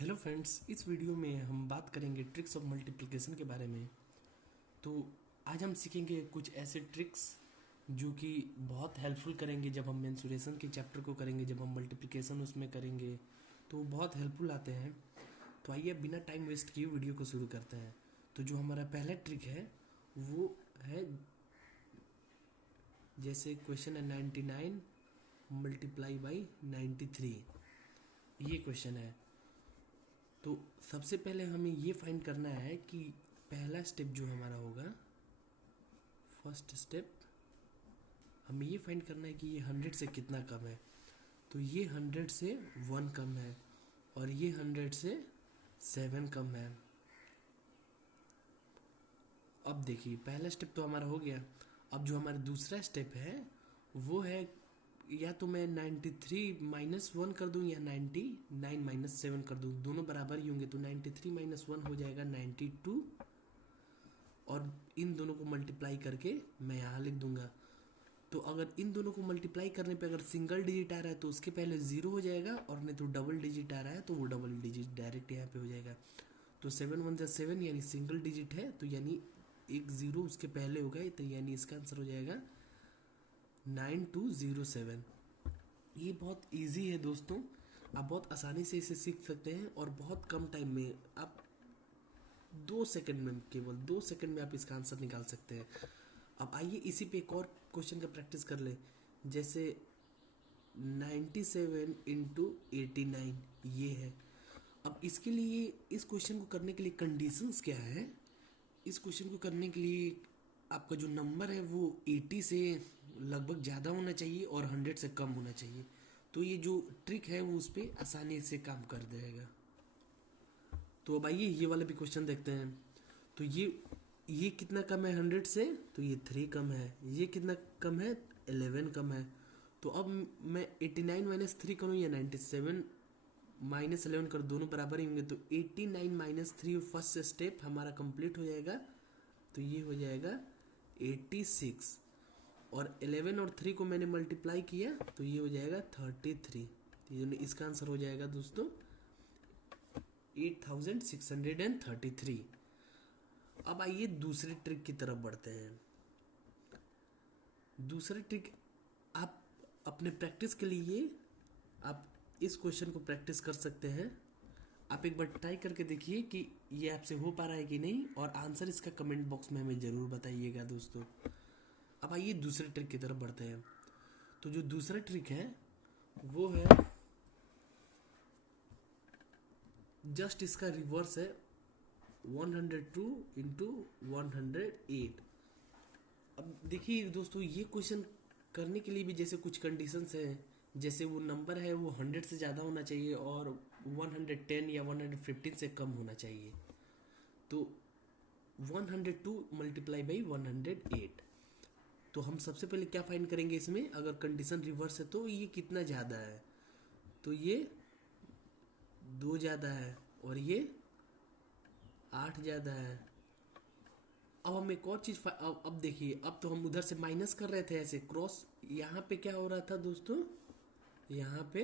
Hello friends, इस video में हम बात करेंगे ट्रिक्स ऑफ मल्टीप्लिकेशन के बारे में। तो आज हम सीखेंगे कुछ ऐसे ट्रिक्स जो कि बहुत हेल्पफुल करेंगे जब हम मेंसुरेशन के चैप्टर को करेंगे, जब हम मल्टीप्लिकेशन उसमें करेंगे तो बहुत हेल्पफुल आते हैं। तो आइए बिना टाइम वेस्ट किए वीडियो को शुरू करते हैं। तो जो हमारा पहला ट्रिक है वो है, जैसे क्वेश्चन है 99 मल्टीप्लाई बाई 93, ये क्वेश्चन है। तो सबसे पहले हमें ये फाइंड करना है कि पहला स्टेप जो हमारा होगा, फर्स्ट स्टेप, हमें ये फाइंड करना है कि ये 100 से कितना कम है। तो ये 100 से 1 कम है और ये 100 से 7 कम है। अब देखिए पहला स्टेप तो हमारा हो गया। अब जो हमारा दूसरा स्टेप है वो है, या तो मैं 93 माइनस 1 कर दूं या 99 माइनस 7 कर दूं, दोनों बराबर ही होंगे। तो 93 माइनस 1 हो जाएगा 92 और इन दोनों को मल्टीप्लाई करके मैं यहाँ लिख दूंगा। तो अगर इन दोनों को मल्टीप्लाई करने पे अगर सिंगल डिजिट आ रहा है तो उसके पहले 0 हो जाएगा, और नहीं तो डबल डिजिट आ रहा है तो वो डबल डिजिट डायरेक्ट यहाँ पे हो जाएगा। तो 7 1 7 यानी सिंगल डिजिट है, तो यानी एक 0 उसके पहले होगा, तो यानी इसका आंसर हो जाएगा 9207। ये बहुत इजी है दोस्तों, आप बहुत आसानी से इसे सीख सकते हैं और बहुत कम टाइम में, आप 2 सेकंड में, केवल 2 सेकंड में आप इसका आंसर निकाल सकते हैं। अब आइए इसी पे एक और क्वेश्चन का प्रैक्टिस कर ले। जैसे 97 इंटू 89 ये है। अब इसके लिए, इस क्वेश्चन को करने के लिए कंडीशंस क्या है? इस क्वेश्चन को करने के लिए आपका जो नंबर है वो 80 से लगभग ज़्यादा होना चाहिए और 100 से कम होना चाहिए। तो ये जो ट्रिक है वो उस पर आसानी से काम कर देगा। तो अब आइए ये वाला भी क्वेश्चन देखते हैं। तो ये कितना कम है 100 से? तो ये 3 कम है। ये कितना कम है? 11 कम है। तो अब मैं 89 माइनस 3 करूँ या 97 माइनस 11 कर, दोनों बराबर ही होंगे। तो 89 माइनस 3 फर्स्ट स्टेप हमारा कंप्लीट हो जाएगा। तो ये हो जाएगा 86, और 11 और 3 को मैंने मल्टीप्लाई किया तो ये हो जाएगा 33। तो इसका आंसर हो जाएगा दोस्तों 8633। अब आइए दूसरे ट्रिक की तरफ बढ़ते हैं। दूसरे ट्रिक आप अपने प्रैक्टिस के लिए आप इस क्वेश्चन को प्रैक्टिस कर सकते हैं। आप एक बार ट्राई करके देखिए कि ये आपसे हो पा रहा है कि नहीं, और आंसर इसका कमेंट बॉक्स में हमें ज़रूर बताइएगा दोस्तों। अब आइए दूसरे ट्रिक की तरफ बढ़ते हैं। तो जो दूसरा ट्रिक है वो है, जस्ट इसका रिवर्स है, 102 इंटू 108। अब देखिए दोस्तों, ये क्वेश्चन करने के लिए भी जैसे कुछ कंडीशंस हैं, जैसे वो नंबर है वो 100 से ज़्यादा होना चाहिए और 110 या 115 से कम होना चाहिए। तो 102 मल्टीप्लाई बाई 108। तो हम सबसे पहले क्या फाइंड करेंगे इसमें, अगर कंडीशन रिवर्स है तो ये कितना ज़्यादा है? तो ये 2 ज़्यादा है और ये 8 ज़्यादा है। अब हम एक और चीज़, अब देखिए, अब तो हम उधर से माइनस कर रहे थे ऐसे क्रॉस, यहाँ पे क्या हो रहा था दोस्तों, यहाँ पे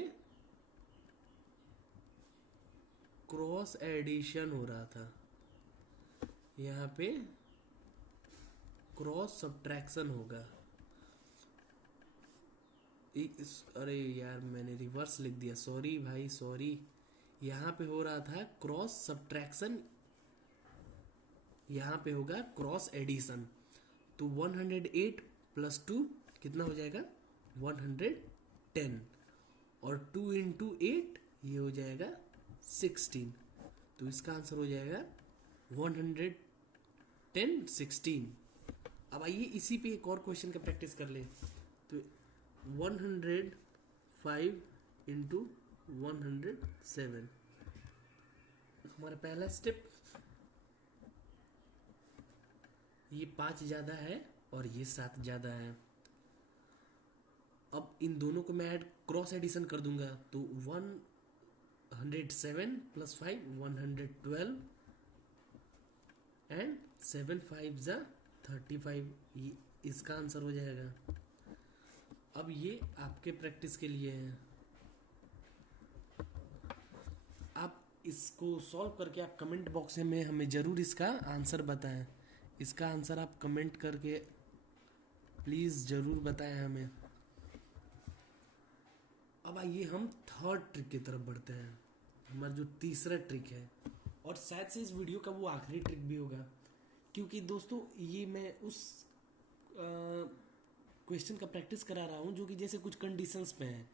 क्रॉस एडिशन हो रहा था, यहाँ पे क्रॉस सब्ट्रैक्शन होगा। अरे यार मैंने रिवर्स लिख दिया, सॉरी भाई सॉरी। यहाँ पे हो रहा था क्रॉस सब्ट्रैक्शन, यहाँ पे होगा क्रॉस एडिशन। तो 108 प्लस 2 कितना हो जाएगा? 110, और 2 इंटू 8 ये हो जाएगा 16। तो इसका आंसर हो जाएगा 110 16। अब आइए इसी पे एक और क्वेश्चन का प्रैक्टिस कर ले। तो 105 इंटू 107 हमारा पहला स्टेप, ये 5 ज़्यादा है और ये 7 ज़्यादा है। अब इन दोनों को मैं क्रॉस एडिशन कर दूंगा, तो 107 प्लस 5 112 एंड 7 5 ज़ा 35, ये इसका आंसर हो जाएगा। अब ये आपके प्रैक्टिस के लिए है। आप इसको सॉल्व करके आप कमेंट बॉक्स में हमें ज़रूर इसका आंसर बताएं। इसका आंसर आप कमेंट करके प्लीज़ ज़रूर बताएं हमें। अब आइए हम थर्ड ट्रिक की तरफ बढ़ते हैं, हमारा जो तीसरा ट्रिक है, और शायद से इस वीडियो का वो आखिरी ट्रिक भी होगा, क्योंकि दोस्तों ये मैं उस क्वेश्चन का प्रैक्टिस करा रहा हूँ जो कि जैसे कुछ कंडीशंस पे हैं।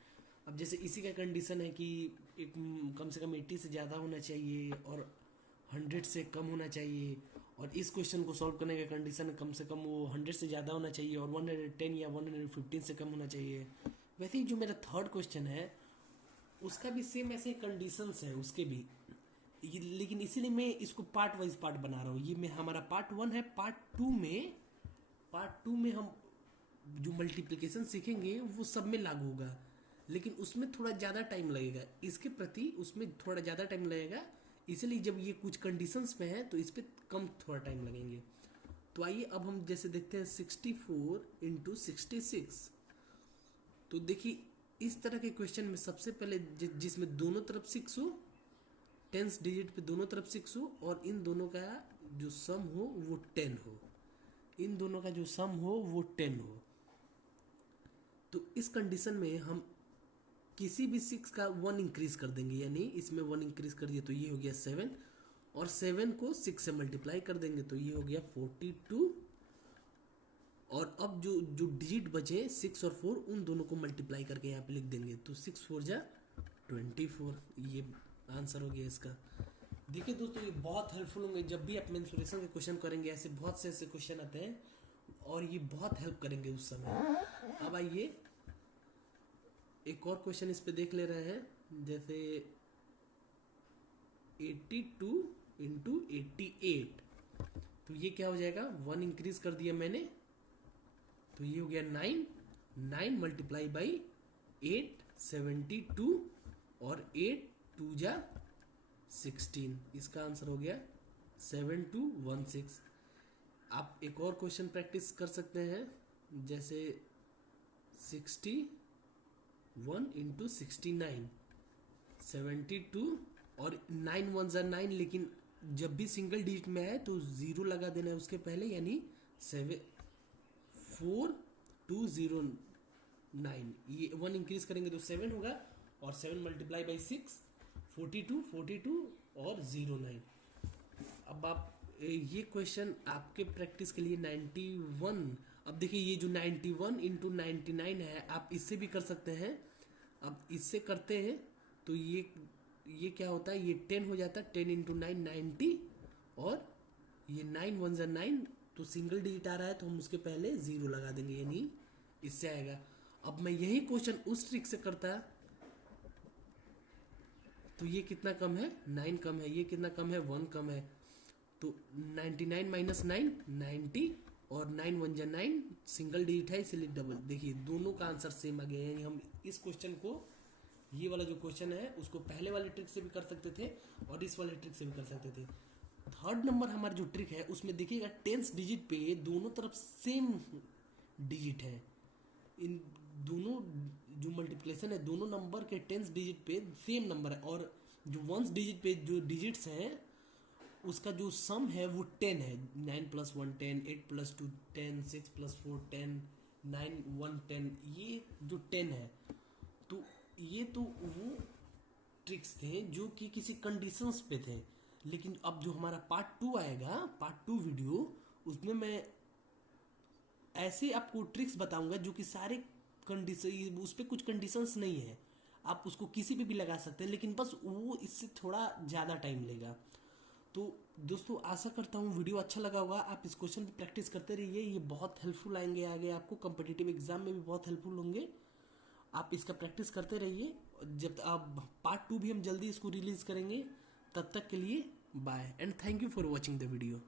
अब जैसे इसी का कंडीशन है कि एक कम से कम 80 से ज़्यादा होना चाहिए और 100 से कम होना चाहिए, और इस क्वेश्चन को सॉल्व करने का कंडीशन कम से कम वो 100 से ज़्यादा होना चाहिए और 110 या 115 से कम होना चाहिए। वैसे ही जो मेरा थर्ड क्वेश्चन है उसका भी सेम ऐसे कंडीशंस हैं उसके भी, लेकिन इसीलिए मैं इसको पार्ट वाइज पार्ट बना रहा हूँ। ये मैं हमारा पार्ट 1 है। पार्ट टू में हम जो मल्टीप्लिकेशन सीखेंगे वो सब में लागू होगा, लेकिन उसमें थोड़ा ज़्यादा टाइम लगेगा, इसके प्रति उसमें थोड़ा ज़्यादा टाइम लगेगा। इसलिए जब ये कुछ कंडीशंस में है तो इस पर कम थोड़ा टाइम लगेंगे। तो आइए अब हम जैसे देखते हैं 64 × 66। तो देखिए इस तरह के क्वेश्चन में सबसे पहले जिसमें दोनों तरफ 6 हो, 10 डिजिट पे दोनों तरफ 6 हो, और इन दोनों का जो सम हो वो 10 हो, इन दोनों का जो सम हो वो 10 हो। तो इस कंडीशन में हम किसी भी 6 का 1 इंक्रीज कर देंगे, यानी इसमें 1 इंक्रीज कर दिए तो ये हो गया 7, और 7 को 6 से मल्टीप्लाई कर देंगे तो ये हो गया 42। और अब जो डिजिट बचे 6 और 4, उन दोनों को मल्टीप्लाई करके यहाँ पे लिख देंगे तो 6 4 जा 24। ये आंसर हो गया इसका। देखिए दोस्तों ये बहुत हेल्पफुल होंगे जब भी आप मेंसुरेशन के क्वेश्चन करेंगे, ऐसे बहुत से ऐसे क्वेश्चन आते हैं और ये बहुत हेल्प करेंगे उस समय। अब आइए एक और क्वेश्चन इस पे देख ले रहे हैं, जैसे 82 × 88। तो ये क्या हो जाएगा, 1 इंक्रीज कर दिया मैंने तो ये हो गया 9 मल्टीप्लाई बाई 8 72, और 8 2 जा 16। इसका आंसर हो गया 7216। आप एक और क्वेश्चन प्रैक्टिस कर सकते हैं, जैसे 61 × 69 72, और 9 1 जा 9, लेकिन जब भी सिंगल डिजिट में है तो 0 लगा देना है उसके पहले, यानी 4209। ये 1 इंक्रीज करेंगे तो 7 होगा, और 7 मल्टीप्लाई बाई 6 42 और 09। अब आप ये क्वेश्चन आपके प्रैक्टिस के लिए 91। अब देखिए ये जो 91 × 99 है आप इससे भी कर सकते हैं। अब इससे करते हैं तो ये क्या होता है, ये 10 हो जाता है, 10 × 9 90, और ये 9 1 जा 9, तो सिंगल डिजिट आ रहा है तो हम उसके पहले 0 लगा देंगे, यानी इससे आएगा। अब मैं यही क्वेश्चन उस ट्रिक से करता तो ये कितना कम है, 9 कम है, ये कितना कम है, 1 कम है, तो 99 - 9 90, और 9 1 जा 9, सिंगल डिजिट है इसलिए डबल। देखिए दोनों का आंसर सेम आ गया, यानी हम इस क्वेश्चन को, ये वाला जो क्वेश्चन है उसको पहले वाले ट्रिक से भी कर सकते थे और इस वाले ट्रिक से भी कर सकते थे। थर्ड नंबर हमारा जो ट्रिक है उसमें देखिएगा 10 डिजिट पे दोनों तरफ सेम डिजिट है। इन दोनों जो मल्टीप्लिकेशन है दोनों नंबर के 10 डिजिट पे सेम नंबर है, और जो 1 डिजिट पे जो डिजिट्स हैं उसका जो सम है वो 10 है। 9 + 1 10, 8 + 2 10, 6 + 4 10, 9 1 10, ये जो 10 है। तो ये तो वो ट्रिक्स थे जो कि किसी कंडीशंस पे थे, लेकिन अब जो हमारा पार्ट 2 आएगा, पार्ट 2 वीडियो, उसमें मैं ऐसे आपको ट्रिक्स बताऊंगा जो कि सारे कंडीशन, उस पर कुछ कंडीशंस नहीं है, आप उसको किसी पे भी लगा सकते हैं, लेकिन बस वो इससे थोड़ा ज़्यादा टाइम लेगा। तो दोस्तों आशा करता हूँ वीडियो अच्छा लगा होगा। आप इस क्वेश्चन पे प्रैक्टिस करते रहिए, ये बहुत हेल्पफुल आएंगे आगे आपको, कॉम्पिटिटिव एग्जाम में भी बहुत हेल्पफुल होंगे। आप इसका प्रैक्टिस करते रहिए। जब आप पार्ट 2 भी हम जल्दी इसको रिलीज करेंगे, तब तक के लिए bye and thank you for watching the video.